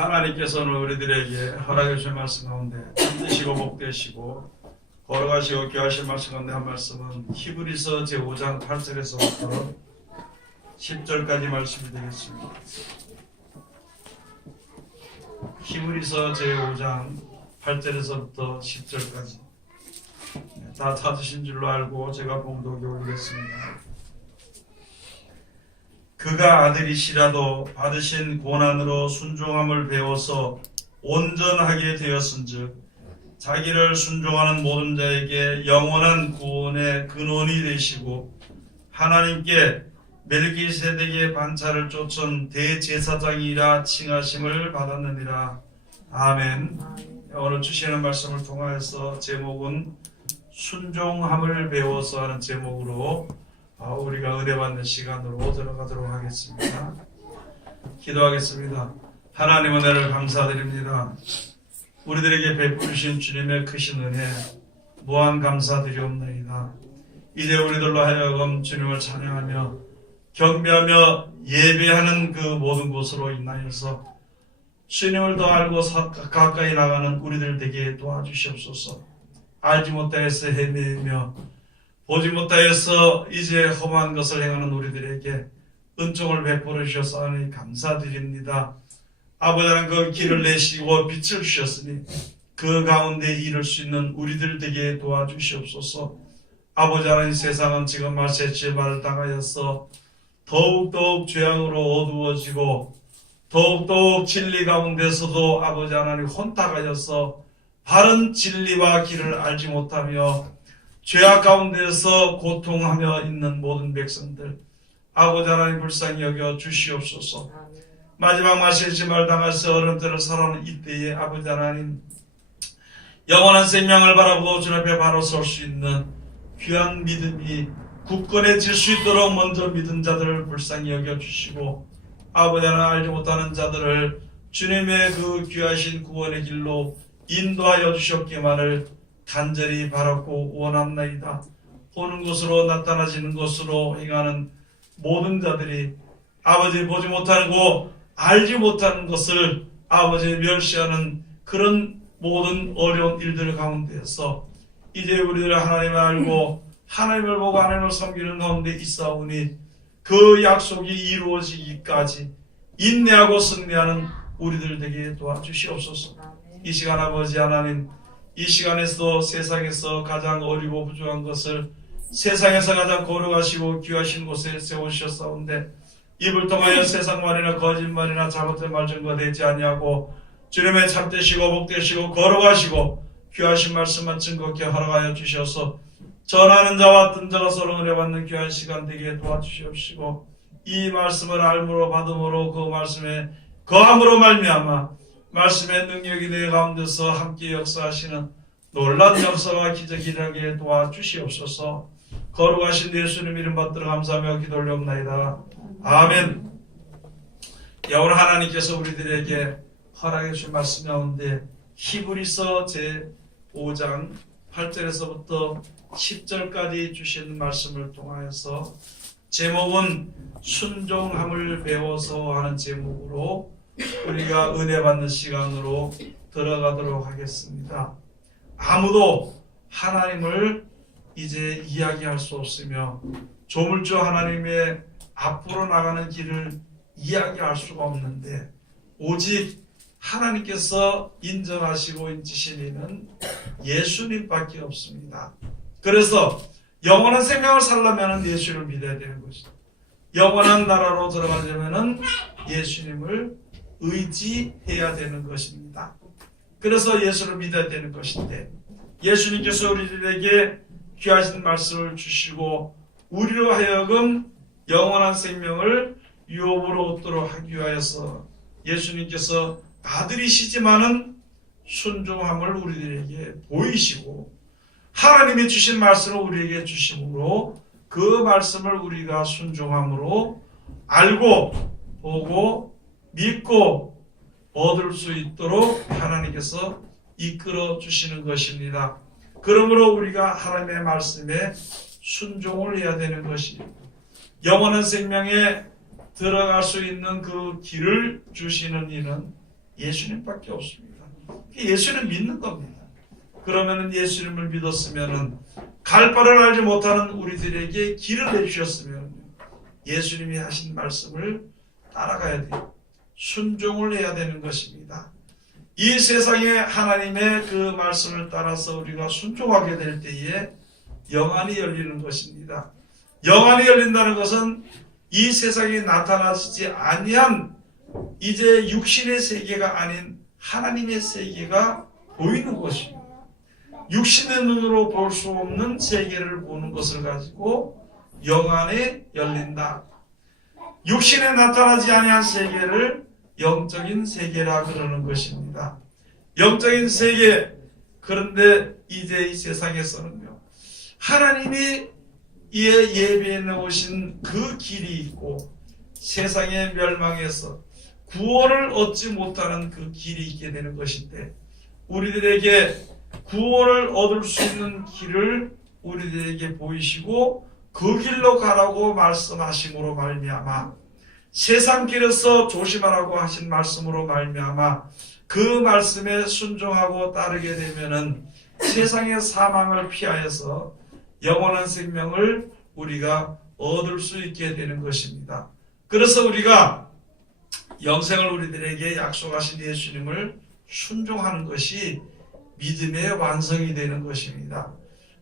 하나님께서는 우리들에게 허락해 주신 말씀 가운데 힘드시고 복되시고 걸어가시고 귀하신 말씀 가운데 한 말씀은 히브리서 제5장 8절에서부터 10절까지 말씀이 되겠습니다. 히브리서 제5장 8절에서부터 10절까지 다 찾으신 줄로 알고 제가 봉독에 올리겠습니다. 그가 아들이시라도 받으신 고난으로 순종함을 배워서 온전하게 되었은즉 자기를 순종하는 모든 자에게 영원한 구원의 근원이 되시고 하나님께 멜기세덱의 반차를 쫓은 대제사장이라 칭하심을 받았느니라. 아멘. 오늘 주시는 말씀을 통하여서 제목은 순종함을 배워서 하는 제목으로 우리가 은혜받는 시간으로 들어가도록 하겠습니다. 기도하겠습니다. 하나님 은혜를 감사드립니다. 우리들에게 베푸신 주님의 크신 은혜 무한 감사드리옵나이다. 이제 우리들로 하여금 주님을 찬양하며 경배하며 예배하는 그 모든 곳으로 인하여서 주님을 더 알고 가까이 나가는 우리들 되게 도와주시옵소서. 알지 못하여서 헤매며 보지 못하여서 이제 험한 것을 행하는 우리들에게 은총을 베풀어 주셔서 하나님 감사드립니다. 아버지 하나님 그 길을 내시고 빛을 주셨으니 그 가운데 이룰 수 있는 우리들 되게 도와주시옵소서. 아버지 하나님 세상은 지금 말세 질발을 당하여서 더욱더욱 죄악으로 어두워지고 더욱더욱 진리 가운데서도 아버지 하나님 혼탁하여서 바른 진리와 길을 알지 못하며 죄악 가운데서 고통하며 있는 모든 백성들 아버지 하나님 불쌍히 여겨 주시옵소서. 마지막 말세지말 당해서 어른들을 살아오는 이때에 아버지 하나님 영원한 생명을 바라보고 주 앞에 바로 설 수 있는 귀한 믿음이 굳건해질 수 있도록 먼저 믿은 자들을 불쌍히 여겨주시고 아버지 하나님 알지 못하는 자들을 주님의 그 귀하신 구원의 길로 인도하여 주셨기만을 간절히 바랐고 원합나이다. 보는 것으로 나타나지는 것으로 행하는 모든 자들이 아버지 보지 못하고 알지 못하는 것을 아버지 멸시하는 그런 모든 어려운 일들 가운데에서 이제 우리들 하나님을 알고 하나님을 보고 하나님을 섬기는 가운데 있사오니 그 약속이 이루어지기까지 인내하고 승리하는 우리들 되게 도와주시옵소서. 이 시간 아버지 하나님 이 시간에서도 세상에서 가장 어리고 부족한 것을 세상에서 가장 거룩하시고 귀하신 곳에 세우셨사온데 입을 통하여 세상 말이나 거짓말이나 잘못된 말 증거되지 아니하고 주님의 참되시고 복되시고 거룩하시고 귀하신 말씀만 증거케 허락하여 주셔서 전하는 자와 듣는 자가 서로 은혜받는 귀한 시간 되게 도와주시옵시고 이 말씀을 알므로 받음으로 그 말씀에 거함으로 말미암아 말씀의 능력이 내 가운데서 함께 역사하시는 놀라운 역사와 기적이 일하게 도와주시옵소서. 거룩하신 예수님 이름 받들어 감사하며 기도 올려옵나이다. 아멘. 오늘 하나님께서 우리들에게 허락해 주신 말씀 가운데 히브리서 제5장 8절에서부터 10절까지 주신 말씀을 통하여서 제목은 순종함을 배워서 하는 제목으로 우리가 은혜 받는 시간으로 들어가도록 하겠습니다. 아무도 하나님을 이제 이야기할 수 없으며 조물주 하나님의 앞으로 나가는 길을 이야기할 수가 없는데 오직 하나님께서 인정하시고 인지신 이는 예수님밖에 없습니다. 그래서 영원한 생명을 살려면 예수를 믿어야 되는 것이다. 영원한 나라로 들어가려면 예수님을 의지해야 되는 것입니다. 그래서 예수를 믿어야 되는 것인데 예수님께서 우리들에게 귀하신 말씀을 주시고 우리로 하여금 영원한 생명을 유업으로 얻도록 하기 위하여서 예수님께서 아들이시지만은 순종함을 우리들에게 보이시고 하나님이 주신 말씀을 우리에게 주심으로 그 말씀을 우리가 순종함으로 알고 보고 믿고 얻을 수 있도록 하나님께서 이끌어 주시는 것입니다. 그러므로 우리가 하나님의 말씀에 순종을 해야 되는 것입니다. 영원한 생명에 들어갈 수 있는 그 길을 주시는 이는 예수님밖에 없습니다. 예수님 믿는 겁니다. 그러면 예수님을 믿었으면 갈 바를 알지 못하는 우리들에게 길을 내주셨으면 예수님이 하신 말씀을 따라가야 돼요. 순종을 해야 되는 것입니다. 이 세상에 하나님의 그 말씀을 따라서 우리가 순종하게 될 때에 영안이 열리는 것입니다. 영안이 열린다는 것은 이 세상에 나타나지 아니한 이제 육신의 세계가 아닌 하나님의 세계가 보이는 것입니다. 육신의 눈으로 볼 수 없는 세계를 보는 것을 가지고 영안이 열린다. 육신에 나타나지 아니한 세계를 영적인 세계라 그러는 것입니다. 영적인 세계. 그런데 이제 이 세상에서는요, 하나님이 예배해 놓으신 그 길이 있고 세상의 멸망에서 구원을 얻지 못하는 그 길이 있게 되는 것인데, 우리들에게 구원을 얻을 수 있는 길을 우리들에게 보이시고 그 길로 가라고 말씀하심으로 말미암아, 세상 길에서 조심하라고 하신 말씀으로 말미암아 그 말씀에 순종하고 따르게 되면은 세상의 사망을 피하여서 영원한 생명을 우리가 얻을 수 있게 되는 것입니다. 그래서 우리가 영생을 우리들에게 약속하신 예수님을 순종하는 것이 믿음의 완성이 되는 것입니다.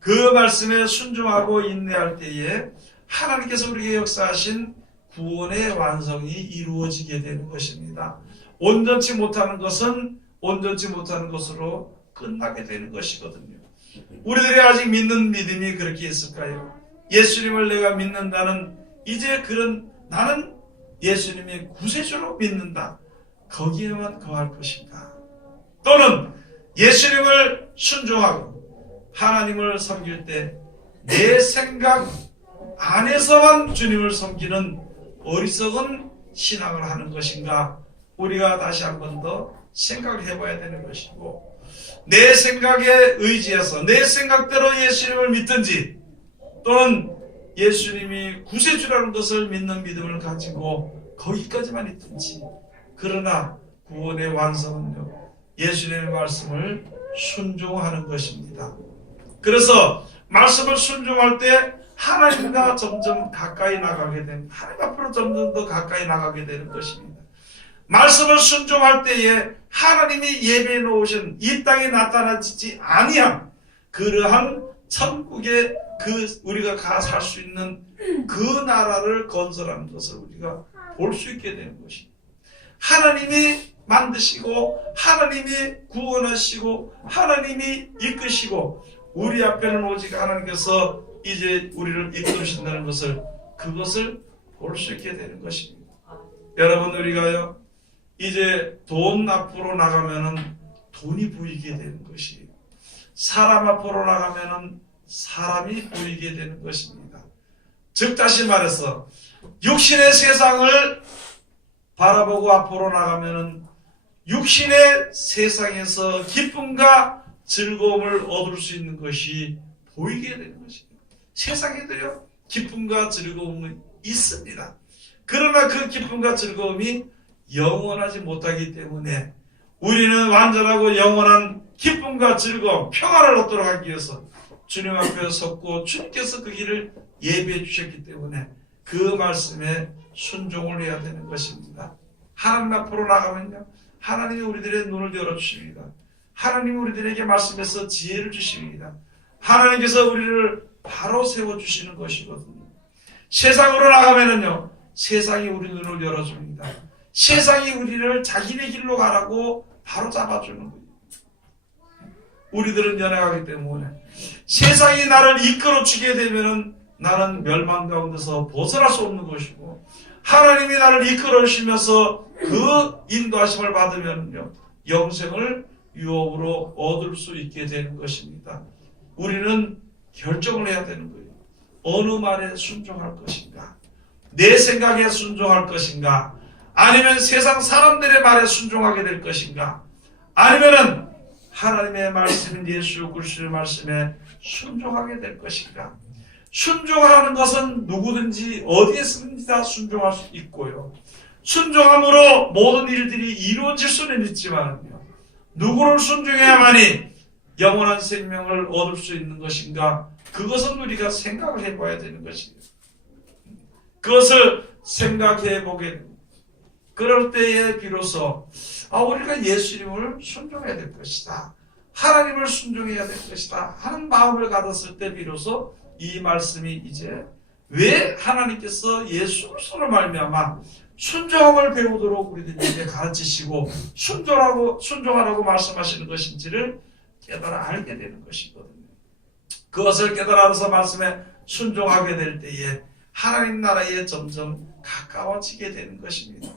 그 말씀에 순종하고 인내할 때에 하나님께서 우리에게 역사하신 구원의 완성이 이루어지게 되는 것입니다. 온전치 못하는 것은 온전치 못하는 것으로 끝나게 되는 것이거든요. 우리들이 아직 믿는 믿음이 그렇게 있을까요? 예수님을 내가 믿는다는 이제 그런 나는 예수님의 구세주로 믿는다. 거기에만 거할 것인가? 또는 예수님을 순종하고 하나님을 섬길 때 내 생각 안에서만 주님을 섬기는 어리석은 신앙을 하는 것인가? 우리가 다시 한 번 더 생각을 해봐야 되는 것이고, 내 생각에 의지해서 내 생각대로 예수님을 믿든지 또는 예수님이 구세주라는 것을 믿는 믿음을 가지고 거기까지만 있든지, 그러나 구원의 완성은요, 예수님의 말씀을 순종하는 것입니다. 그래서 말씀을 순종할 때 하나님과 점점 가까이 나가게 됩니다. 하나님 앞으로 점점 더 가까이 나가게 되는 것입니다. 말씀을 순종할 때에 하나님이 예배해 놓으신 이 땅에 나타나지 아니한 그러한 천국의 그 우리가 가 살 수 있는 그 나라를 건설하는 것을 우리가 볼 수 있게 되는 것입니다. 하나님이 만드시고 하나님이 구원하시고 하나님이 이끄시고 우리 앞에는 오직 하나님께서 이제 우리를 이끌으신다는 것을, 그것을 볼 수 있게 되는 것입니다. 여러분, 우리가요 이제 돈 앞으로 나가면은 돈이 보이게 되는 것이에요. 사람 앞으로 나가면은 사람이 보이게 되는 것입니다. 즉 다시 말해서 육신의 세상을 바라보고 앞으로 나가면은 육신의 세상에서 기쁨과 즐거움을 얻을 수 있는 것이 보이게 되는 것입니다. 세상에도요 기쁨과 즐거움이 있습니다. 그러나 그 기쁨과 즐거움이 영원하지 못하기 때문에 우리는 완전하고 영원한 기쁨과 즐거움, 평안을 얻도록 하기 위해서 주님 앞에 섰고 주님께서 그 길을 예비해 주셨기 때문에 그 말씀에 순종을 해야 되는 것입니다. 하나님 앞으로 나가면요, 하나님이 우리들의 눈을 열어주십니다. 하나님이 우리들에게 말씀해서 지혜를 주십니다. 하나님께서 우리를 바로 세워주시는 것이거든요. 세상으로 나가면은요, 세상이 우리 눈을 열어줍니다. 세상이 우리를 자기네 길로 가라고 바로 잡아주는 거예요. 우리들은 연약하기 때문에 세상이 나를 이끌어주게 되면은 나는 멸망 가운데서 벗어날 수 없는 것이고, 하나님이 나를 이끌어주시면서 그 인도하심을 받으면요, 영생을 유업으로 얻을 수 있게 되는 것입니다. 우리는 결정을 해야 되는 거예요. 어느 말에 순종할 것인가? 내 생각에 순종할 것인가? 아니면 세상 사람들의 말에 순종하게 될 것인가? 아니면은 하나님의 말씀인 예수 그리스도의 말씀에 순종하게 될 것인가? 순종하는 것은 누구든지 어디에서든지 다 순종할 수 있고요. 순종함으로 모든 일들이 이루어질 수는 있지만요, 누구를 순종해야만이 영원한 생명을 얻을 수 있는 것인가? 그것은 우리가 생각을 해봐야 되는 것이에요. 그것을 생각해 보게 됩니다. 그럴 때에 비로소 우리가 예수님을 순종해야 될 것이다, 하나님을 순종해야 될 것이다 하는 마음을 가졌을 때 비로소 이 말씀이 이제 왜 하나님께서 예수 그리스도로 말미암아 순종함을 배우도록 우리들에게 가르치시고 순종하라고 말씀하시는 것인지를 깨달아 알게 되는 것이거든요. 그것을 깨달아서 말씀에 순종하게 될 때에 하나님 나라에 점점 가까워지게 되는 것입니다.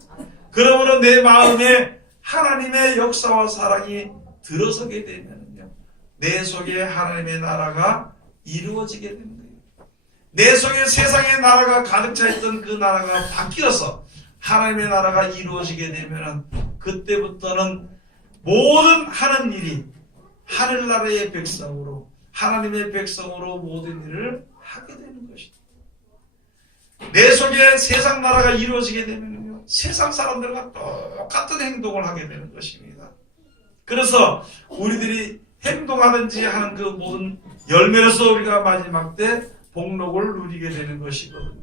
그러므로 내 마음에 하나님의 역사와 사랑이 들어서게 되면요, 내 속에 하나님의 나라가 이루어지게 되는 거예요. 내 속에 세상의 나라가 가득 차 있던 그 나라가 바뀌어서 하나님의 나라가 이루어지게 되면 그때부터는 모든 하는 일이 하늘나라의 백성으로, 하나님의 백성으로 모든 일을 하게 되는 것이죠. 내 속에 세상 나라가 이루어지게 되면요, 세상 사람들과 똑같은 행동을 하게 되는 것입니다. 그래서 우리들이 행동하든지 하는 그 모든 열매로서 우리가 마지막 때 복록을 누리게 되는 것이거든요.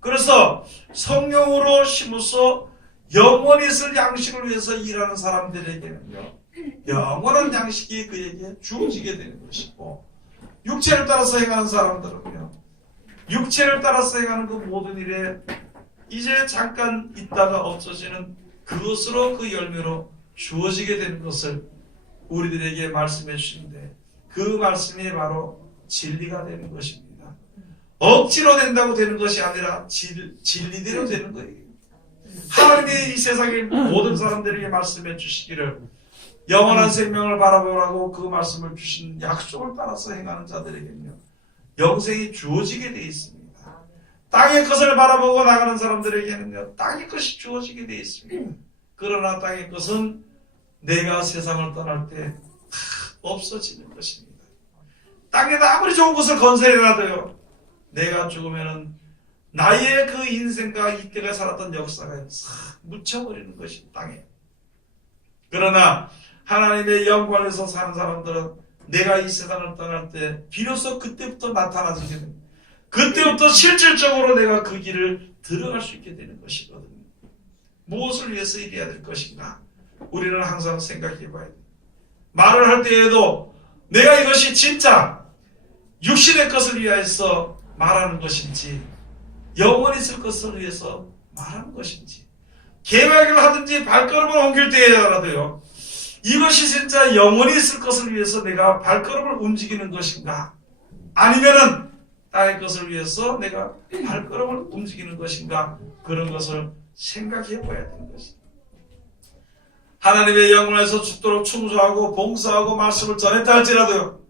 그래서 성령으로 심어서 영원히 쓸 양식을 위해서 일하는 사람들에게는요, 영원한 양식이 그에게 주어지게 되는 것이고, 육체를 따라서 행하는 사람들은요, 육체를 따라서 행하는 그 모든 일에 이제 잠깐 있다가 없어지는 그것으로 그 열매로 주어지게 되는 것을 우리들에게 말씀해 주시는데, 그 말씀이 바로 진리가 되는 것입니다. 억지로 된다고 되는 것이 아니라 진리대로 되는 거예요. 하나님이 이 세상의 모든 사람들에게 말씀해 주시기를 영원한 생명을 바라보라고 그 말씀을 주신 약속을 따라서 행하는 자들에게는요, 영생이 주어지게 되어 있습니다. 땅의 것을 바라보고 나가는 사람들에게는요, 땅의 것이 주어지게 되어 있습니다. 그러나 땅의 것은 내가 세상을 떠날 때 없어지는 것입니다. 땅에다 아무리 좋은 것을 건설해놔도요, 내가 죽으면은 나의 그 인생과 이때가 살았던 역사가 싹 묻혀버리는 것이 땅에. 그러나 하나님의 영광에서 사는 사람들은 내가 이 세상을 떠날 때 비로소 그때부터 나타나지게 됩니다. 그때부터 실질적으로 내가 그 길을 들어갈 수 있게 되는 것이거든요. 무엇을 위해서 일해야 될 것인가? 우리는 항상 생각해 봐야 돼요. 말을 할 때에도 내가 이것이 진짜 육신의 것을 위하여서 말하는 것인지, 영원히 있을 것을 위해서 말하는 것인지, 계획을 하든지 발걸음을 옮길 때라도요, 이것이 진짜 영원히 있을 것을 위해서 내가 발걸음을 움직이는 것인가, 아니면은 땅의 것을 위해서 내가 발걸음을 움직이는 것인가, 그런 것을 생각해 봐야 되는 것입니다. 하나님의 영광에서 죽도록 충성하고 봉사하고 말씀을 전했다 할지라도요,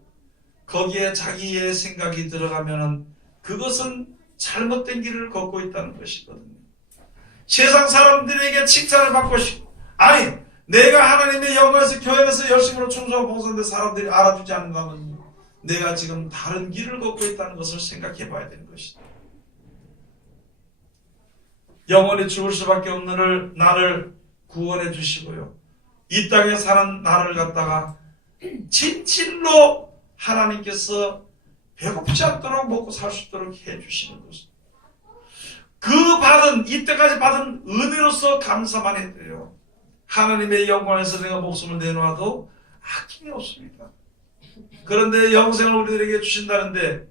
거기에 자기의 생각이 들어가면은 그것은 잘못된 길을 걷고 있다는 것이거든요. 세상 사람들에게 칭찬을 받고 싶고, 아니 내가 하나님의 영광에서 교회에서 열심으로 충성하고 봉사하는데 사람들이 알아주지 않는다면 내가 지금 다른 길을 걷고 있다는 것을 생각해 봐야 되는 것이다. 영원히 죽을 수밖에 없는 나를 구원해 주시고요, 이 땅에 사는 나를 갖다가 진실로 하나님께서 배고프지 않도록 먹고 살 수 있도록 해주시는 것입니다. 그 받은, 이때까지 받은 은혜로서 감사만 해도요, 하나님의 영광에서 내가 목숨을 내놓아도 아낌이 없습니다. 그런데 영생을 우리들에게 주신다는데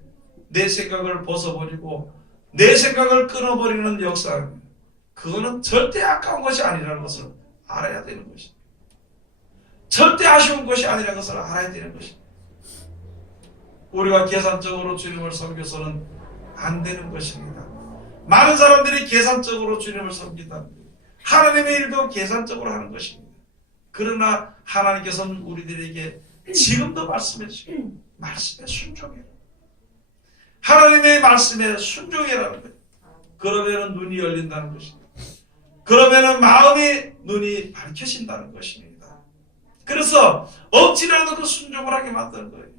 내 생각을 벗어버리고 내 생각을 끊어버리는 역사, 그거는 절대 아까운 것이 아니라는 것을 알아야 되는 것입니다. 절대 아쉬운 것이 아니라는 것을 알아야 되는 것입니다. 우리가 계산적으로 주님을 섬겨서는 안 되는 것입니다. 많은 사람들이 계산적으로 주님을 섬긴다는 거예요. 하나님의 일도 계산적으로 하는 것입니다. 그러나 하나님께서는 우리들에게 지금도 말씀해 주시고, 말씀에 순종해라. 하나님의 말씀에 순종해라는 거예요. 그러면 눈이 열린다는 것입니다. 그러면 마음의 눈이 밝혀진다는 것입니다. 그래서 억지라도 그 순종을 하게 만드는 거예요.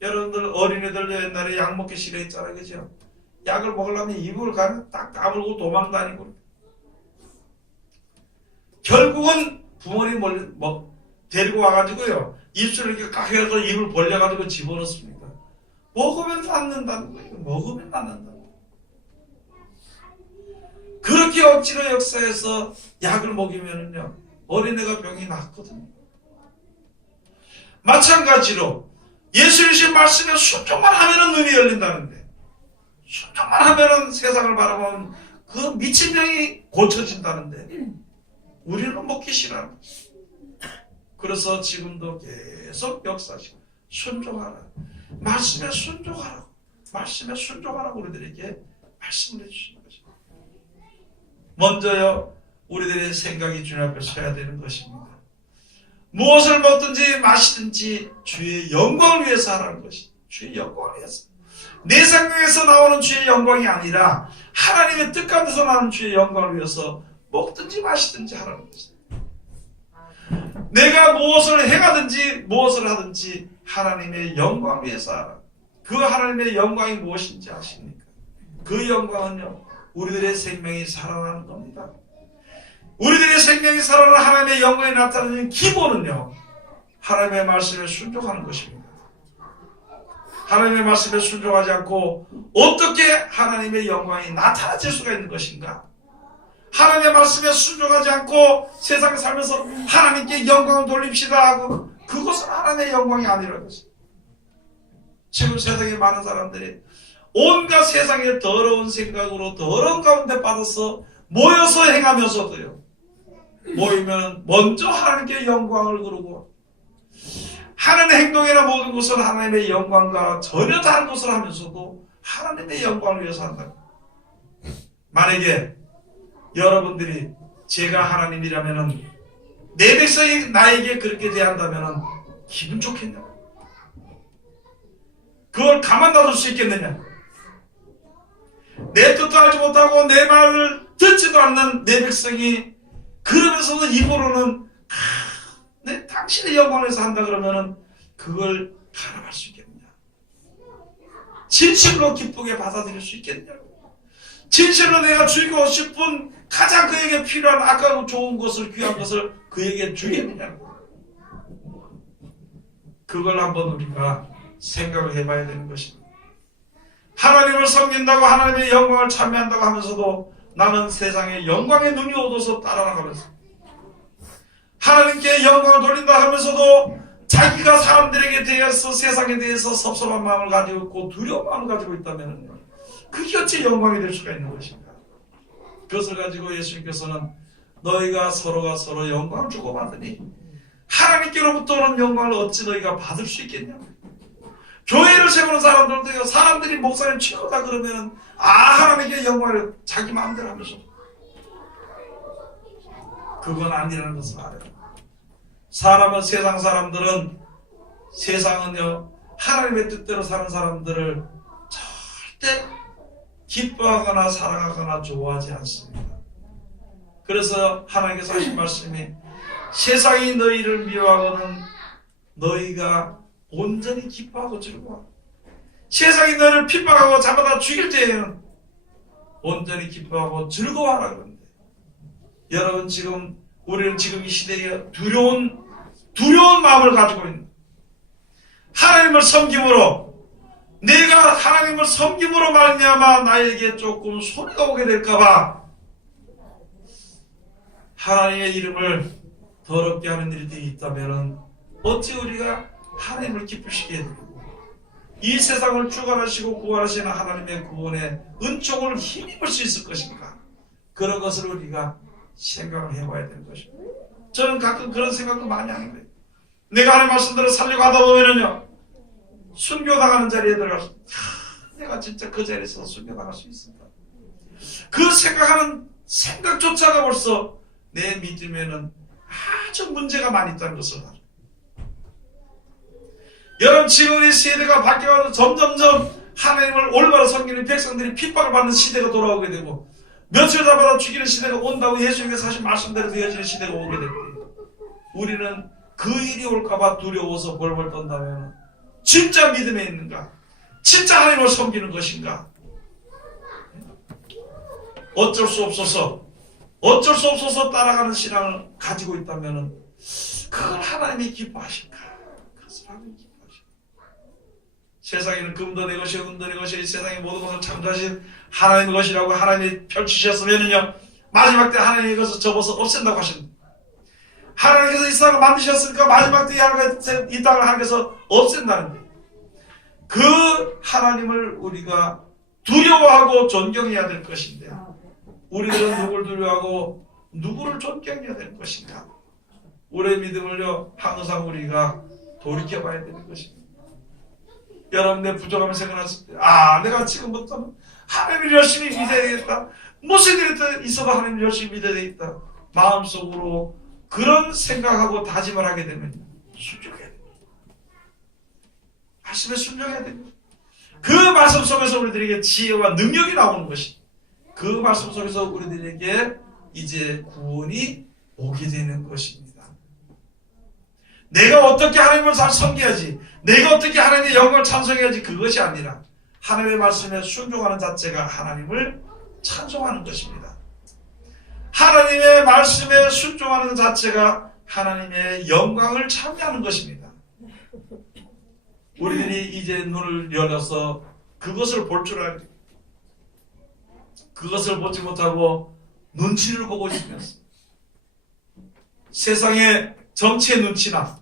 여러분들 어린애들 옛날에 약 먹기 싫어했잖아요, 그죠? 약을 먹으려면 이불을 가면 딱 다물고 도망 다니고, 결국은 부모님 데리고 와가지고요. 입술을 이렇게 깍 해서 입을 벌려가지고 집어넣습니다. 먹으면 낫는다는 거예요. 먹으면 낫는다는 거예요. 그렇게 억지로 역사해서 약을 먹이면은요, 어린애가 병이 낫거든요. 마찬가지로 예수님 말씀에 순종만 하면은 눈이 열린다는데, 순종만 하면은 세상을 바라보면 그 미친 병이 고쳐진다는데, 우리는 먹기 싫어요. 그래서 지금도 계속 역사하시고 순종하라. 말씀에 순종하라고. 말씀에 순종하라고 우리들에게 말씀을 해주시는 거죠. 먼저요, 우리들의 생각이 주님 앞에 서야 되는 것입니다. 무엇을 먹든지 마시든지 주의 영광을 위해서 하라는 것이. 주의 영광을 위해서. 내 생각에서 나오는 주의 영광이 아니라 하나님의 뜻 가운데서 나오는 주의 영광을 위해서 먹든지 마시든지 하라는 것입니다. 내가 무엇을 행하든지 무엇을 하든지 하나님의 영광을 위해서 하라. 그 하나님의 영광이 무엇인지 아십니까? 그 영광은요, 우리들의 생명이 살아나는 겁니다. 우리들의 생명이 살아나는 하나님의 영광이 나타나는 기본은요, 하나님의 말씀에 순종하는 것입니다. 하나님의 말씀에 순종하지 않고 어떻게 하나님의 영광이 나타나질 수가 있는 것인가? 하나님의 말씀에 순종하지 않고 세상에 살면서 하나님께 영광을 돌립시다 하고, 그것은 하나님의 영광이 아니라는 것입니다. 지금 세상에 많은 사람들이 온갖 세상의 더러운 생각으로 더러운 가운데 빠져서 모여서 행하면서도요, 모이면 먼저 하나님께 영광을 그러고, 하는 행동이나 모든 것은 하나님의 영광과 전혀 다른 것을 하면서도 하나님의 영광을 위해서 한다. 만약에 여러분들이 제가 하나님이라면은 내 백성이 나에게 그렇게 대한다면은 기분 좋겠냐? 그걸 가만 놔둘 수 있겠느냐? 내 뜻도 알지 못하고 내 말을 듣지도 않는 내 백성이 그러면서도 입으로는 당신의 영광을 위해서 한다 그러면은 그걸 가늠할 수 있겠느냐? 진실로 기쁘게 받아들일 수 있겠느냐고. 진실로 내가 주고 싶은 가장 그에게 필요한 아까운 좋은 것을, 귀한 것을 그에게 주겠느냐고. 그걸 한번 우리가 생각을 해봐야 되는 것입니다. 하나님을 섬긴다고 하나님의 영광을 찬미한다고 하면서도 나는 세상에 영광의 눈이 어두워서 따라나가면서 하나님께 영광을 돌린다 하면서도 자기가 사람들에게 대해서, 세상에 대해서 섭섭한 마음을 가지고 있고 두려운 마음을 가지고 있다면 그게 어찌 영광이 될 수가 있는 것인가? 그것을 가지고 예수님께서는 너희가 서로가 서로 영광을 주고받으니 하나님께로부터 오는 영광을 어찌 너희가 받을 수 있겠냐? 교회를 세우는 사람들도 사람들이 목사님 최고다 그러면 하나님께 영광을 자기 마음대로 하면서, 그건 아니라는 것을 알아요. 사람은, 세상 사람들은, 세상은요, 하나님의 뜻대로 사는 사람들을 절대 기뻐하거나 사랑하거나 좋아하지 않습니다. 그래서 하나님께서 하신 말씀이 세상이 너희를 미워하거든 너희가 온전히 기뻐하고 즐거워. 세상이 너희를 핍박하고 잡아다 죽일 때에는 온전히 기뻐하고 즐거워하라 그러는데, 여러분 우리는 지금 이 시대에 두려운 마음을 가지고 있는, 하나님을 섬김으로, 내가 하나님을 섬김으로 말미암아 나에게 조금 손해가 오게 될까봐 하나님의 이름을 더럽게 하는 일들이 있다면 어찌 우리가 하나님을 기쁘시게 해드리고 이 세상을 주관하시고 구원하시는 하나님의 구원의 은총을 힘입을 수 있을 것인가? 그런 것을 우리가 생각을 해봐야 되는 것입니다. 저는 가끔 그런 생각도 많이 하는 거예요. 내가 하나님 말씀대로 살려고 하다 보면은요, 순교당하는 자리에 들어가서 내가 진짜 그 자리에서 순교당할 수 있을까? 그 생각하는 생각조차가 벌써 내 믿음에는 아주 문제가 많이 있다는 것을 알아요. 여러분, 지금 이 세대가 바뀌어가지고 점점점 하나님을 올바로 섬기는 백성들이 핍박을 받는 시대가 돌아오게 되고, 며칠 잡아다 죽이는 시대가 온다고 예수님께서 하신 말씀대로 되어지는 시대가 오게 될 거예요. 우리는 그 일이 올까봐 두려워서 벌벌 떤다면 진짜 믿음에 있는가? 진짜 하나님을 섬기는 것인가? 어쩔 수 없어서 어쩔 수 없어서 따라가는 신앙을 가지고 있다면 그걸 하나님이 기뻐하실까? 그것을 하나님이 기뻐하실까? 세상에는 금도 내 것이 은도 내 것이 이 세상의 모든 것을 창조하신 하나님의 것이라고 하나님이 펼치셨으면요 마지막 때 하나님이 이것을 접어서 없앤다고 하십니다. 하나님께서 이 세상을 만드셨으니까 마지막 때 이 땅을 하나님께서 없앤다는데 그 하나님을 우리가 두려워하고 존경해야 될 것인데 우리들은 누구를 두려워하고 누구를 존경해야 될 것인가? 우리의 믿음을요 항상 우리가 돌이켜봐야 되는 것입니다. 여러분의 부족함을 생각했을 때 내가 지금부터는 하나님을 열심히 믿어야 되겠다. 무슨 일이 있어도 하나님을 열심히 믿어야 되겠다. 마음속으로 그런 생각하고 다짐을 하게 되면 순종해야 됩니다. 말씀에 순종해야 됩니다. 그 말씀 속에서 우리들에게 지혜와 능력이 나오는 것이 그 말씀 속에서 우리들에게 이제 구원이 오게 되는 것입니다. 내가 어떻게 하나님을 잘 섬겨야지 내가 어떻게 하나님의 영광을 찬송해야지 그것이 아니라 하나님의 말씀에 순종하는 자체가 하나님을 찬송하는 것입니다. 하나님의 말씀에 순종하는 자체가 하나님의 영광을 찬양하는 것입니다. 우리들이 이제 눈을 열어서 그것을 볼 줄 알고 그것을 보지 못하고 눈치를 보고 있으면서 세상의 정치의 눈치나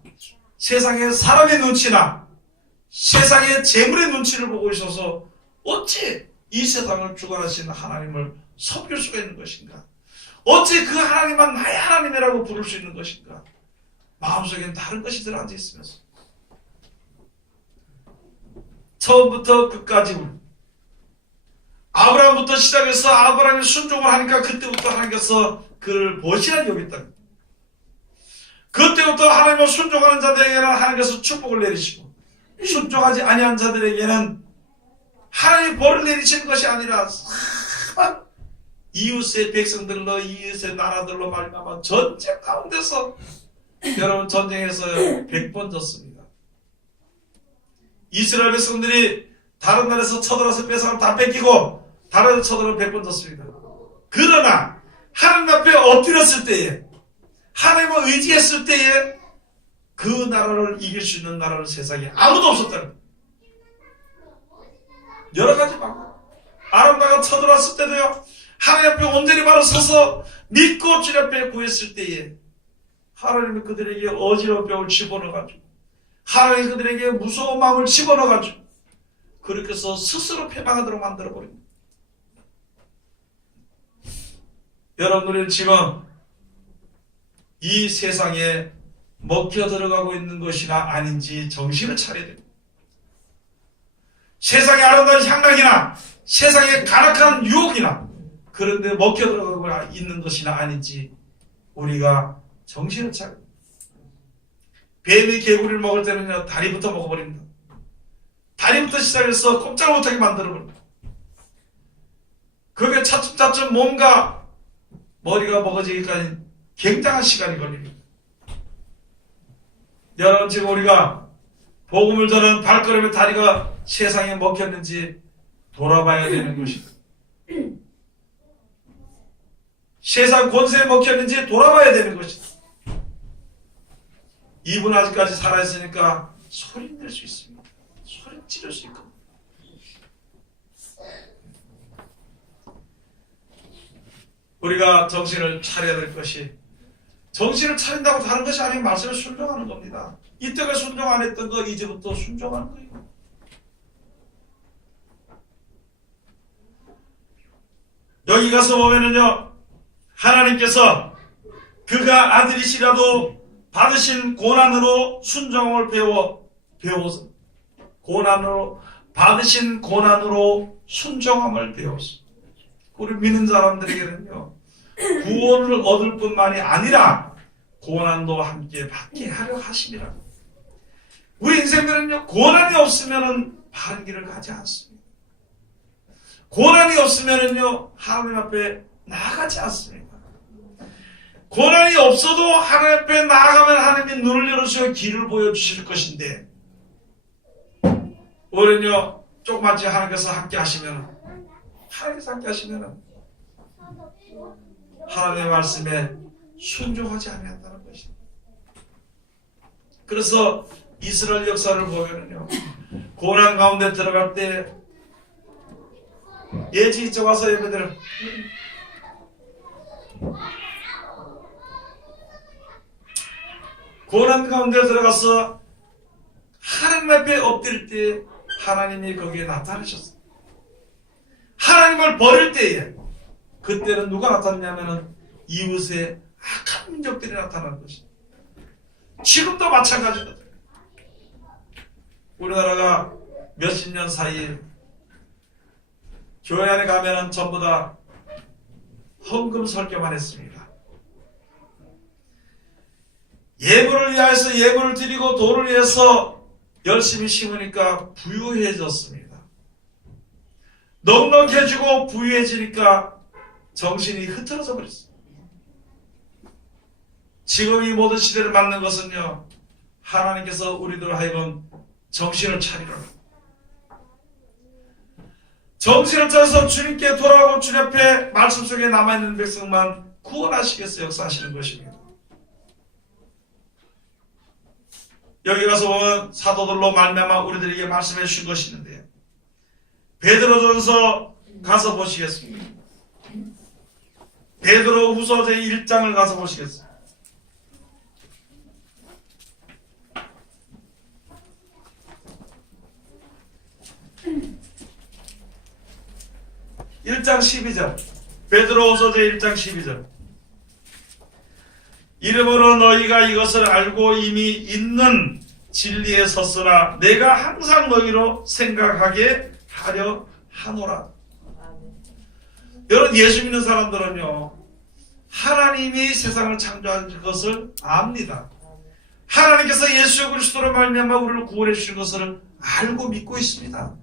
세상의 사람의 눈치나 세상의 재물의 눈치를 보고 있어서 어찌 이 세상을 주관하시는 하나님을 섬길 수가 있는 것인가? 어찌 그 하나님만 나의 하나님이라고 부를 수 있는 것인가? 마음속에는 다른 것이 들어앉아 있으면서 처음부터 끝까지 아브라함부터 시작해서 아브라함이 순종을 하니까 그때부터 하나님께서 그를 보시라니 여겼다. 그때부터 하나님을 순종하는 자들에게는 하나님께서 축복을 내리시고 순종하지 아니한 자들에게는 하나님이 벌을 내리시는 것이 아니라 이웃의 백성들로 이웃의 나라들로 말미암아 전쟁 가운데서 여러분 전쟁에서 100번 졌습니다. 이스라엘 백성들이 다른 나라에서 쳐들어서 뺏어가면 다 뺏기고 다른 데서 쳐들어서 100번 졌습니다. 그러나 하나님 앞에 엎드렸을 때에 하나님을 의지했을 때에 그 나라를 이길 수 있는 나라는 세상에 아무도 없었다는 거예요. 여러 가지 방법. 아람 나라가 쳐들어왔을 때도요. 하나님 앞에 온전히 바로 서서 믿고 주님 앞에 구했을 때에 하나님이 그들에게 어지러운 뼈를 집어넣어가지고 하나님이 그들에게 무서운 마음을 집어넣어가지고 그렇게 해서 스스로 패망하도록 만들어버립니다. 여러분들은 지금 이 세상에 먹혀 들어가고 있는 것이나 아닌지 정신을 차려야 됩니다. 세상의 아름다운 향락이나 세상의 가락한 유혹이나 그런데 먹혀 들어가고 있는 것이나 아닌지 우리가 정신을 차려야 됩니다. 뱀이 개구리를 먹을 때는요 다리부터 먹어버립니다. 다리부터 시작해서 꼼짝 못하게 만들어버립니다. 그게 차츰차츰 몸과 머리가 먹어지기까지 굉장한 시간이 걸립니다. 여러분 지금 우리가 복음을 전하는 발걸음의 다리가 세상에 먹혔는지 돌아봐야 되는 것입니다. 세상 권세에 먹혔는지 돌아봐야 되는 것입니다. 이분 아직까지 살아있으니까 소리 낼 수 있습니다. 소리 지를 수 있고. 우리가 정신을 차려야 될 것이 정신을 차린다고 다른 것이 아니고 말씀에 순종하는 겁니다. 이때가 순종 안 했던 거 이제부터 순종하는 거예요. 여기 가서 보면은요 하나님께서 그가 아들이시라도 받으신 고난으로 순종을 배워서 고난으로 받으신 고난으로 순종함을 배워서 우리 믿는 사람들에게는요 구원을 얻을 뿐만이 아니라 고난도 함께 받게 하려 하심이라. 우리 인생들은요 고난이 없으면은 바른 길을 가지 않습니다. 고난이 없으면은요 하나님 앞에 나아가지 않습니다. 고난이 없어도 하나님 앞에 나아가면 하나님이 눈을 열어주시고 길을 보여주실 것인데 우리는요 조금만치 하나님께서 함께 하시면 하나님께서 함께 하시면 하나님의 말씀에 순종하지 않았다는 것입니다. 그래서 이스라엘 역사를 보면요, 고난 가운데 들어갈 때 예지 이쪽 와서 예배드려. 고난 가운데 들어가서 하나님 앞에 엎드릴 때 하나님이 거기에 나타나셨어요. 하나님을 버릴 때에 그때는 누가 나타났냐면은 이웃의 악한 민족들이 나타나는 것입니다. 지금도 마찬가지거든요. 우리나라가 몇십 년 사이에 교회 안에 가면은 전부 다 헌금 설교만 했습니다. 예물을 위하여서 예물을 드리고 돈을 위해서 열심히 심으니까 부유해졌습니다. 넉넉해지고 부유해지니까 정신이 흐트러져 버렸어요. 지금 이 모든 시대를 맞는 것은요, 하나님께서 우리들 하여금 정신을 차리라. 정신을 차려서 주님께 돌아오고 주님 앞에 말씀 속에 남아있는 백성만 구원하시겠어 역사하시는 것입니다. 여기 가서 보면 사도들로 말미암아 우리들에게 말씀해 주신 것이 있는데, 베드로전서 가서 보시겠습니다. 베드로 후서 제1장을 가서 보시겠습니다. 1장 12절. 베드로후서 제1장 12절. 이러므로 너희가 이것을 알고 이미 있는 진리에 섰으나 내가 항상 너희로 생각하게 하려 하노라. 여러분, 예수 믿는 사람들은요, 하나님이 세상을 창조한 것을 압니다. 하나님께서 예수 그리스도로 말미암아 우리를 구원해 주신 것을 알고 믿고 있습니다.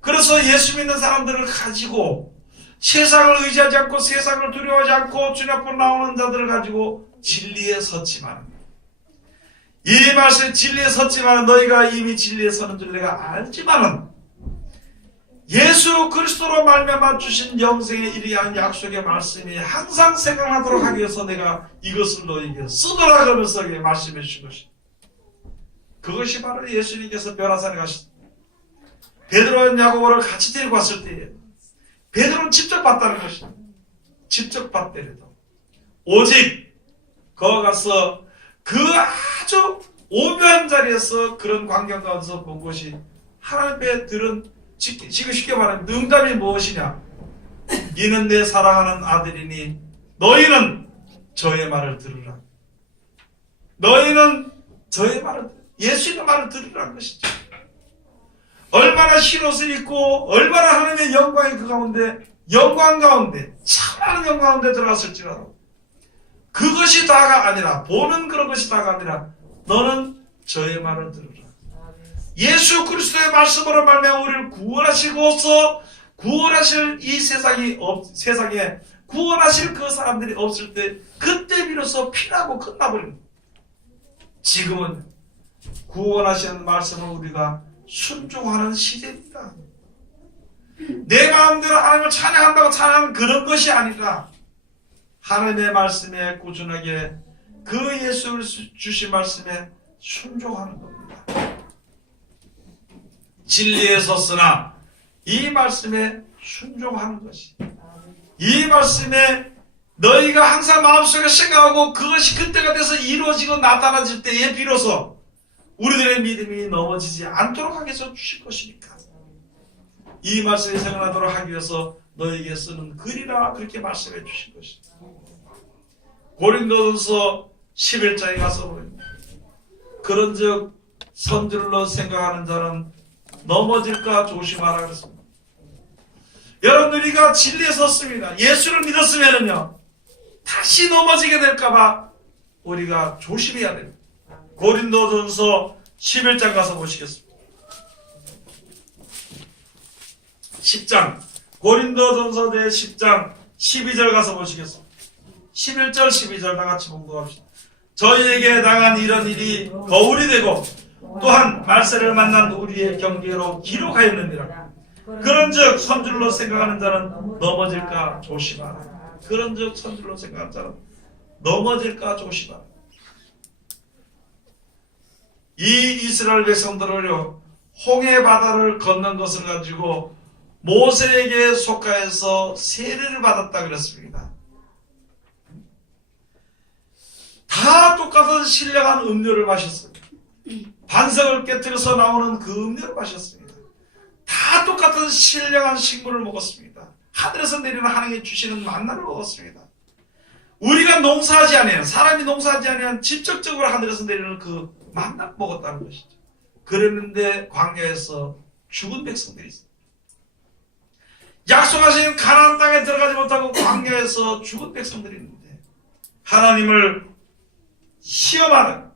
그래서 예수 믿는 사람들을 가지고 세상을 의지하지 않고 세상을 두려워하지 않고 주님 앞으로 나오는 자들을 가지고 진리에 섰지만, 이 말씀 진리에 섰지만 너희가 이미 진리에 서는 줄 내가 알지만은 예수 그리스도로 말미암아 주신 영생에 이르한 약속의 말씀이 항상 생각나도록 하기 위해서 내가 이것을 너희에게 쓰더라 하면서 말씀해 주신 것입니다. 그것이 바로 예수님께서 변화산에 가신 베드로와 야고보를 같이 데리고 왔을 때에 베드로는 직접 봤다는 것입니다. 직접 봤더라도 오직 거기 가서 그 아주 오묘한 자리에서 그런 광경 가운데서 본 것이 하나님의 들은, 지금 쉽게 말하면 응답이 무엇이냐, 이는 내 사랑하는 아들이니 너희는 저의 말을 들으라. 너희는 저의 말을, 예수님의 말을 들으라는 것이죠. 얼마나 흰옷을 입고 얼마나 하나님의 영광이 그 가운데, 영광 가운데, 참하는 영광 가운데 들어갔을지라도 그것이 다가 아니라, 보는 그런 것이 다가 아니라 너는 저의 말을 들으라. 예수 그리스도의 말씀으로 말미암아 우리를 구원하시고서 구원하실 이 세상에 구원하실 그 사람들이 없을 때, 그때 비로소 피라고 끝나버립니다. 지금은 구원하시는 말씀을 우리가 순종하는 시대입니다. 내 마음대로 하나님을 찬양한다고 찬양하는 그런 것이 아니라 하나님의 말씀에 꾸준하게 그 예수를 주신 말씀에 순종하는 겁니다. 진리에 섰으나 이 말씀에 순종하는 것이, 이 말씀에 너희가 항상 마음속에 생각하고 그것이 그때가 돼서 이루어지고 나타나질 때에 비로소 우리들의 믿음이 넘어지지 않도록 하기 위해서 주실 것이니까, 이 말씀이 생각나도록 하기 위해서 너에게 쓰는 글이라 그렇게 말씀해 주신 것입니다. 고린도전서 11장에 가서 보면, 그런즉 선줄로 생각하는 자는 넘어질까 조심하라 그랬습니다. 여러분, 우리가 진리에 섰습니다. 예수를 믿었으면요, 다시 넘어지게 될까봐 우리가 조심해야 됩니다. 고린도전서 11장 가서 보시겠습니다. 10장, 고린도전서 제 10장 12절 가서 보시겠습니다. 11절 12절 다 같이 봉독합시다. 저희에게 당한 이런 일이 거울이 되고 또한 말세를 만난 우리의 경계로 기록하였느니라. 그런즉 선줄로 생각하는 자는 넘어질까 조심하라. 그런 적 천줄로 생각하는 자는 넘어질까 조심하라. 이 이스라엘 백성들을요, 홍해 바다를 건넌 것을 가지고 모세에게 속하여서 세례를 받았다 그랬습니다. 다 똑같은 신령한 음료를 마셨습니다. 반석을 깨뜨려서 나오는 그 음료를 마셨습니다. 다 똑같은 신령한 식물을 먹었습니다. 하늘에서 내리는 하나님이 주시는 만나를 먹었습니다. 우리가 농사하지 아니한, 사람이 농사하지 아니한 직접적으로 하늘에서 내리는 그 만나를 먹었다는 것이죠. 그랬는데 광야에서 죽은 백성들이 있어요. 약속하신 가나안 땅에 들어가지 못하고 광야에서 죽은 백성들이 있는데 하나님을 시험하다가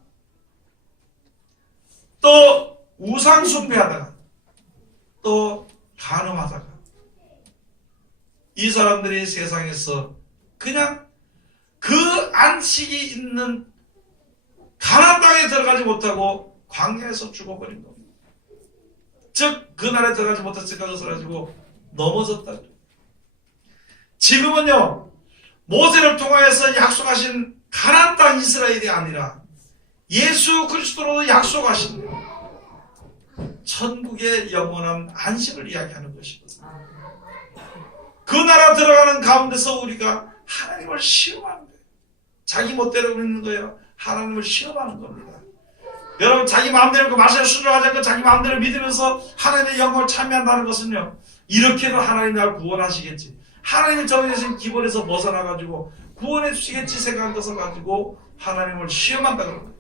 또 우상 숭배하다가 또 간음하다가 이 사람들이 세상에서 그냥 그 안식이 있는 가나안 땅에 들어가지 못하고 광야에서 죽어버린 겁니다. 즉 그 나라에 들어가지 못했으니까 그것을 가지고 넘어졌다. 지금은요, 모세를 통하여서 약속하신 가나안 땅 이스라엘이 아니라 예수 그리스도로 약속하신 천국의 영원한 안식을 이야기하는 것이거든요. 그 나라 들어가는 가운데서 우리가 하나님을 시험하는 거예요. 자기 멋대로 믿는 거예요. 하나님을 시험하는 겁니다. 여러분, 자기 마음대로 그 마셔 순종하지 않고 자기 마음대로 믿으면서 하나님의 영광을 참여한다는 것은요, 이렇게도 하나님이 날 구원하시겠지, 하나님이 정해주신 기본에서 벗어나가지고 구원해 주시겠지 생각한 것을 가지고 하나님을 시험한다 그런 거예요.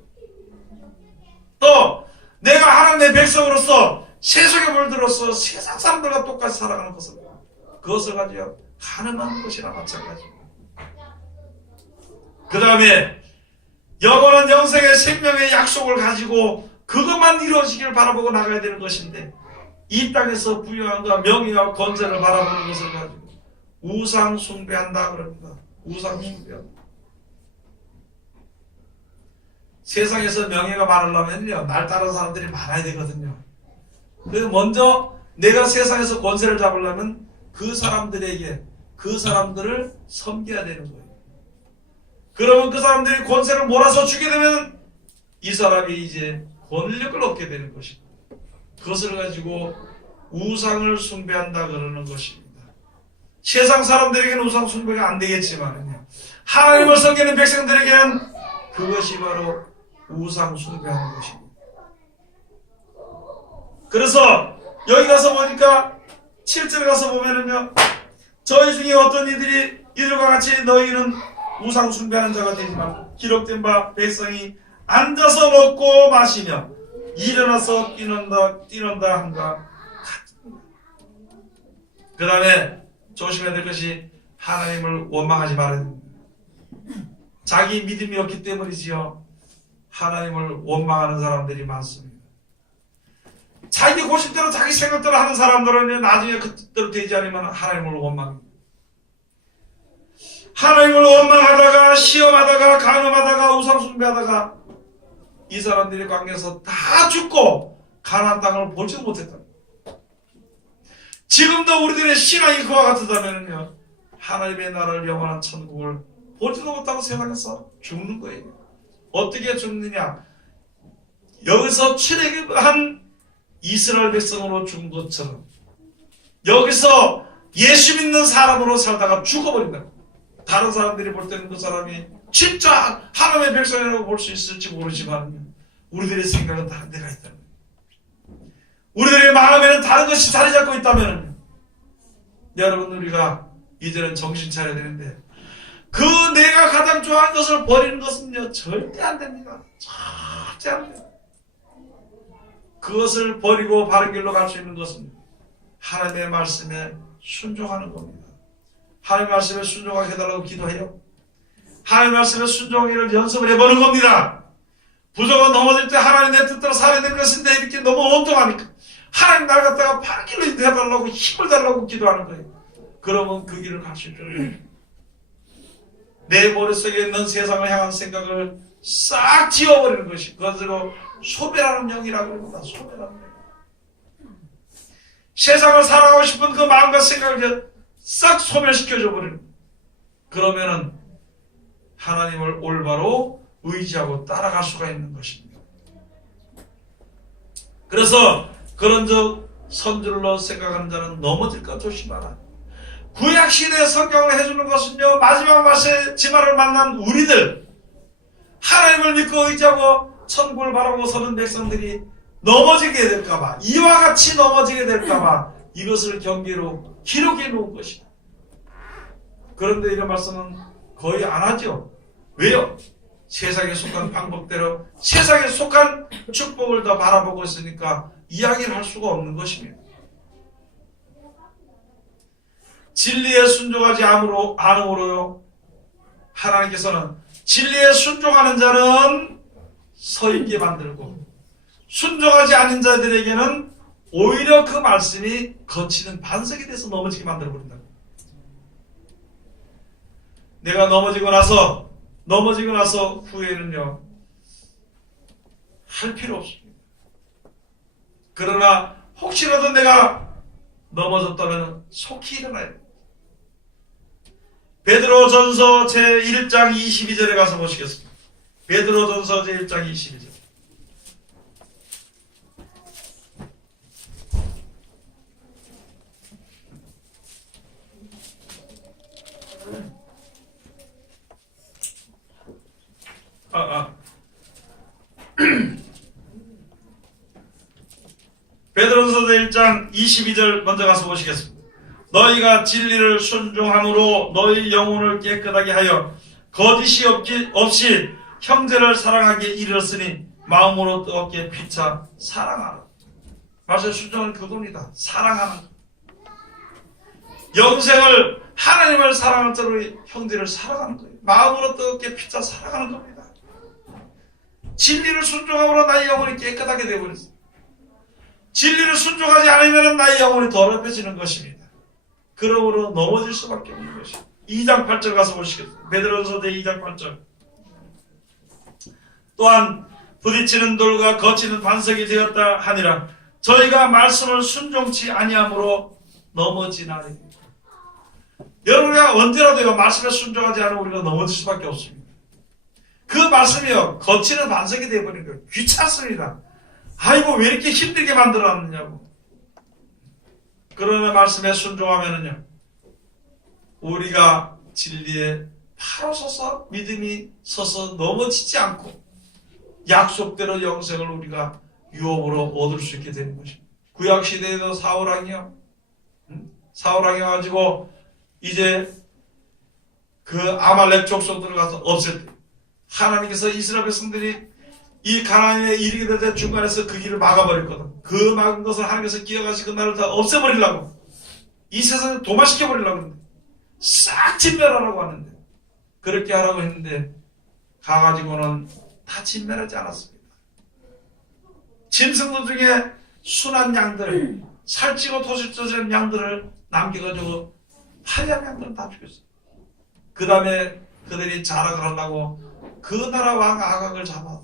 또 내가 하나님의 백성으로서 세속에 물들어서 세상 사람들과 똑같이 살아가는 것을, 그것을 가지고 가능한 것이나 마찬가지입니다. 그 다음에 영원한 영생의 생명의 약속을 가지고 그것만 이루어지길 바라보고 나가야 되는 것인데, 이 땅에서 부유함과 명예와 권세를 바라보는 것을 가지고 우상 숭배한다 그럽니다. 우상 숭배한다. 세상에서 명예가 많으려면요, 날 따르는 사람들이 많아야 되거든요. 그래서 먼저 내가 세상에서 권세를 잡으려면 그 사람들에게, 그 사람들을 섬겨야 되는 거예요. 그러면 그 사람들이 권세를 몰아서 주게 되면 이 사람이 이제 권력을 얻게 되는 것입니다. 그것을 가지고 우상을 숭배한다 그러는 것입니다. 세상 사람들에게는 우상 숭배가 안 되겠지만요, 하나님을 섬기는 백성들에게는 그것이 바로 우상 숭배하는 것입니다. 그래서 여기 가서 보니까 7절에 가서 보면은요, 저희 중에 어떤 이들과 같이 너희는 우상 숭배하는 자가 되지만 기록된 바 백성이 앉아서 먹고 마시며 일어나서 뛰는다 한가 같습니다. 그 다음에 조심해야 될 것이 하나님을 원망하지 말아야 됩니다. 자기 믿음이 없기 때문이지요, 하나님을 원망하는 사람들이 많습니다. 자기 고집대로 자기 생각대로 하는 사람들은 나중에 그 뜻대로 되지 않으면 하나님을 원망합니다. 하나님을 원망하다가 시험하다가 간음하다가 우상숭배하다가 이 사람들이 광야에서 다 죽고 가나안 땅을 보지도 못했다. 지금도 우리들의 신앙이 그와 같다면요, 하나님의 나라를 영원한 천국을 보지도 못하고 세상에서 죽는 거예요. 어떻게 죽느냐? 여기서 출애굽한 이스라엘 백성으로 죽은 것처럼 여기서 예수 믿는 사람으로 살다가 죽어버린다. 다른 사람들이 볼 때는 그 사람이 진짜 하나님의 백성이라고 볼 수 있을지 모르지만 우리들의 생각은 다른 데가 있다는 거예요. 우리들의 마음에는 다른 것이 자리 잡고 있다면, 여러분, 우리가 이제는 정신 차려야 되는데, 그 내가 가장 좋아하는 것을 버리는 것은요, 절대 안 됩니다. 절대 안 됩니다. 그것을 버리고 바른 길로 갈 수 있는 것은 하나님의 말씀에 순종하는 겁니다. 하나님의 말씀에 순종하게 해달라고 기도해요. 하나님의 말씀에 순종하기를 연습을 해보는 겁니다. 부족은 넘어질 때 하나님 내 뜻대로 살아야 되는 것인데 이렇게 너무 엉뚱하니까 하나님 날 갖다가 바른 길로 해달라고 힘을 달라고 기도하는 거예요. 그러면 그 길을 갈 수 있거든요. 내 머릿속에 있는 세상을 향한 생각을 싹 지워버리는 것이, 그것으로 소멸하는 영이라고 합니다. 소멸하는 영. 세상을 살아가고 싶은 그 마음과 생각을 싹 소멸시켜줘 버리는, 그러면은 하나님을 올바로 의지하고 따라갈 수가 있는 것입니다. 그래서 그런 선줄로 생각하는 자는 넘어질까 조심하라. 구약시대에 성경을 해주는 것은요, 마지막 마지막을 만난 우리들, 하나님을 믿고 의지하고 천국을 바라보고 서는 백성들이 넘어지게 될까봐, 이와 같이 넘어지게 될까봐 이것을 경계로 기록해 놓은 것이다. 그런데 이런 말씀은 거의 안 하죠. 왜요? 세상에 속한 방법대로 세상에 속한 축복을 더 바라보고 있으니까 이야기를 할 수가 없는 것입니다. 진리에 순종하지 않음으로요, 하나님께서는 진리에 순종하는 자는 서 있게 만들고 순종하지 않은 자들에게는 오히려 그 말씀이 거치는 반석이 돼서 넘어지게 만들어버린다. 내가 넘어지고 나서 후회는요, 할 필요 없습니다. 그러나 혹시라도 내가 넘어졌다면 속히 일어나야 됩니다. 베드로전서 제1장 22절에 가서 보시겠습니다. 베드로전서 제1장 22절. 베드로전서 제1장 22절 먼저 가서 보시겠습니다. 너희가 진리를 순종함으로 너희 영혼을 깨끗하게 하여 거짓이 없이 형제를 사랑하게 이르렀으니 마음으로 뜨겁게 피차 사랑하라. 맞아요. 순종은 그겁니다. 사랑하는 것. 영생을 하나님을 사랑하는 자로 형제를 사랑하는 거예요. 마음으로 뜨겁게 피차 사랑하는 겁니다. 진리를 순종함으로 나의 영혼이 깨끗하게 되어버렸어요. 진리를 순종하지 않으면 나의 영혼이 더럽혀지는 것입니다. 그러므로 넘어질 수밖에 없는 것입니다. 2장 8절 가서 보시겠습니다. 베드로전서 제2장 8절. 또한 부딪히는 돌과 거치는 반석이 되었다 하니라. 저희가 말씀을 순종치 아니함으로 넘어지나니. 여러분이가 언제라도 말씀에 순종하지 않으면 우리가 넘어질 수밖에 없습니다. 그 말씀이요, 거치는 반석이 되어버린 거예요. 귀찮습니다. 아이고, 왜 이렇게 힘들게 만들어놨느냐고. 그러나 말씀에 순종하면은요, 우리가 진리에 바로 서서 믿음이 서서 넘어지지 않고 약속대로 영생을 우리가 유업으로 얻을 수 있게 되는 것입니다. 구약시대에도 사울왕이요, 사울왕이 가지고 이제 그 아말렉 족속들을 가서 없앨 때 하나님께서 이스라엘 백성들이 이 가나안에 이르게 될 때 중간에서 그 길을 막아버렸거든. 그 막은 것을 하나님께서 기억하시고 그 나를 다 없애버리려고, 이 세상을 도마시켜버리려고 했는데, 싹 진멸하라고 하는데, 그렇게 하라고 했는데 가가지고는 다 진멸하지 않았습니다. 짐승들 중에 순한 양들, 살찌고 토실토실한 양들을 남겨가지고 하얀 양들은 다 죽였어요. 그 다음에 그들이 자락을 하려고 그 나라 왕 아각을 잡아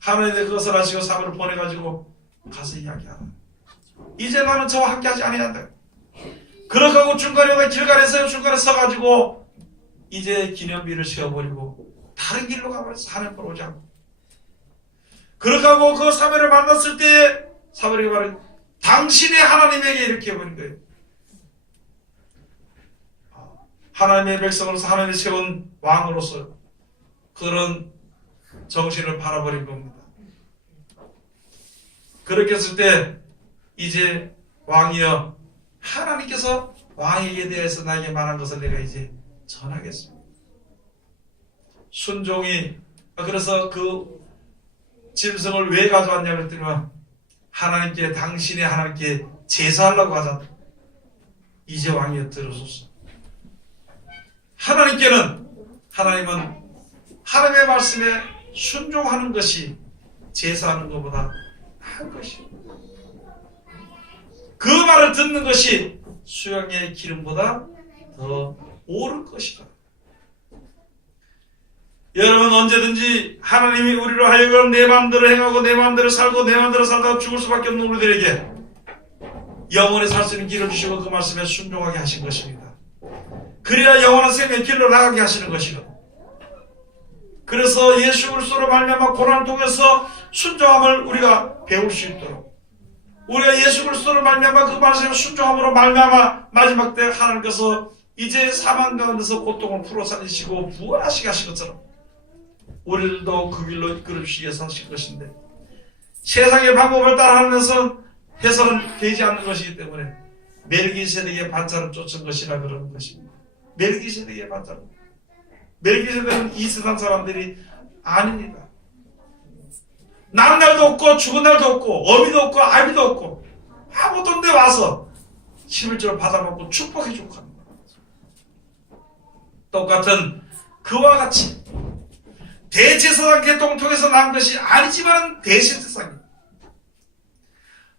하나님의 그것을 하시고 사람을 보내가지고 가서 이야기하라. 이제 나는 저와 함께하지 아니한다. 그렇게 하고 중간에 서가지고 이제 기념비를 세워버리고 다른 길로 가버렸어. 하나님을 오지 않고. 그렇게 하고 그 사무엘을 만났을 때 사무엘이 말해, 당신이 하나님에게 이렇게 해버린 거예요. 하나님의 백성으로서 하나님이 세운 왕으로서 그런 정신을 바라버린 겁니다. 그렇게 했을 때 이제 왕이여, 하나님께서 왕에게 대해서 나에게 말한 것을 내가 이제 전하겠습니다. 순종이, 그래서 그 짐승을 왜 가져왔냐고 했더니 하나님께, 당신의 하나님께 제사하려고 하잖아. 이제 왕이여 들으소서. 하나님은 하나님의 말씀에 순종하는 것이 제사하는 것보다 나은 것입니다. 그 말을 듣는 것이 수양의 기름보다 더 옳은 것이다. 여러분, 언제든지 하나님이 우리로 하여금 내 마음대로 행하고 내 마음대로 살고 내 마음대로 살다가 죽을 수밖에 없는 우리들에게 영원히 살 수 있는 길을 주시고 그 말씀에 순종하게 하신 것입니다. 그래야 영원한 생명의 길로 나가게 하시는 것이거든. 그래서 예수 그리스도로 말미암아 고난을 통해서 순종함을 우리가 배울 수 있도록, 우리가 예수 그리스도로 말미암아 그 말씀의 순종함으로 말미암아 마지막 때 하나님께서 이제 사망 가운데서 고통을 풀어 살리시고 부활하시게 하신 것처럼 우리들도 그 길로 이끌어 주시기 위해서 하실 것인데, 세상의 방법을 따라하면서 해서는 되지 않는 것이기 때문에 멜기세덱의 반차를 쫓은 것이라 그러는 것입니다. 멜기세덱의 반차를. 멜기세덱은 이 세상 사람들이 아닙니다. 난 날도 없고 죽은 날도 없고 어미도 없고 아비도 없고 아무것도 없는데 와서 11조를 받아먹고 축복해 주고 합니다. 똑같은 그와 같이 대제사장 계통을 통해서 난 것이 아니지만 대신제사장입니다.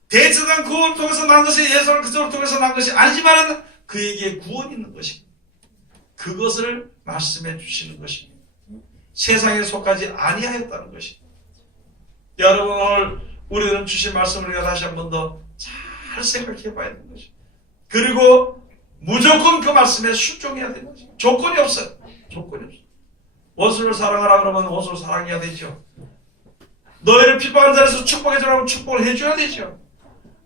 대제사장 구원을 통해서 난 것이 예수를 그쪽을 통해서 난 것이 아니지만 그에게 구원이 있는 것입니다. 그것을 말씀해 주시는 것입니다. 세상에 속하지 아니하였다는 것입니다. 여러분, 오늘 우리들은 주신 말씀을 우리가 다시 한 번 더 잘 생각해 봐야 되는 것입니다. 그리고 무조건 그 말씀에 순종해야 되는 것입니다. 조건이 없어요. 조건이 없어요. 원수를 사랑하라 그러면 원수를 사랑해야 되죠. 너희를 핍박한 자에서 축복해 주라면 축복을 해줘야 되죠.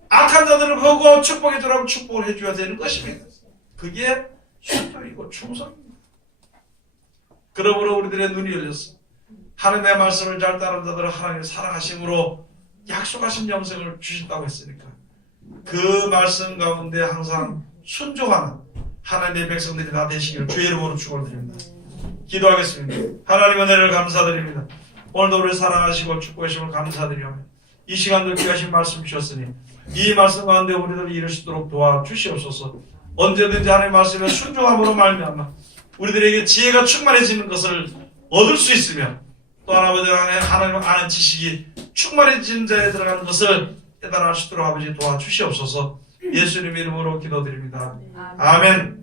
악한 자들을 보고 축복해 주라면 축복을 해줘야 되는 것입니다. 그게 순종이고 충성입니다. 그러므로 우리들의 눈이 열렸어. 하나님의 말씀을 잘 따르는 자들은 하나님을 사랑하심으로 약속하신 영생을 주신다고 했으니까 그 말씀 가운데 항상 순종하는 하나님의 백성들이 다 되시기를 주의 이름으로 축원드립니다. 기도하겠습니다. 하나님 은혜를 감사드립니다. 오늘도 우리를 사랑하시고 축복하심을 감사드리며 이 시간도 귀하신 말씀 주셨으니 이 말씀 가운데 우리들을 이룰 수 있도록 도와주시옵소서. 언제든지 하나님의 말씀에 순종함으로 말미암아 우리들에게 지혜가 충만해지는 것을 얻을 수 있으며 또 아버지 하나님 아는 지식이 충만해지는 자에 들어가는 것을 깨달아 할 수 있도록 아버지 도와주시옵소서. 예수님 이름으로 기도드립니다. 아멘.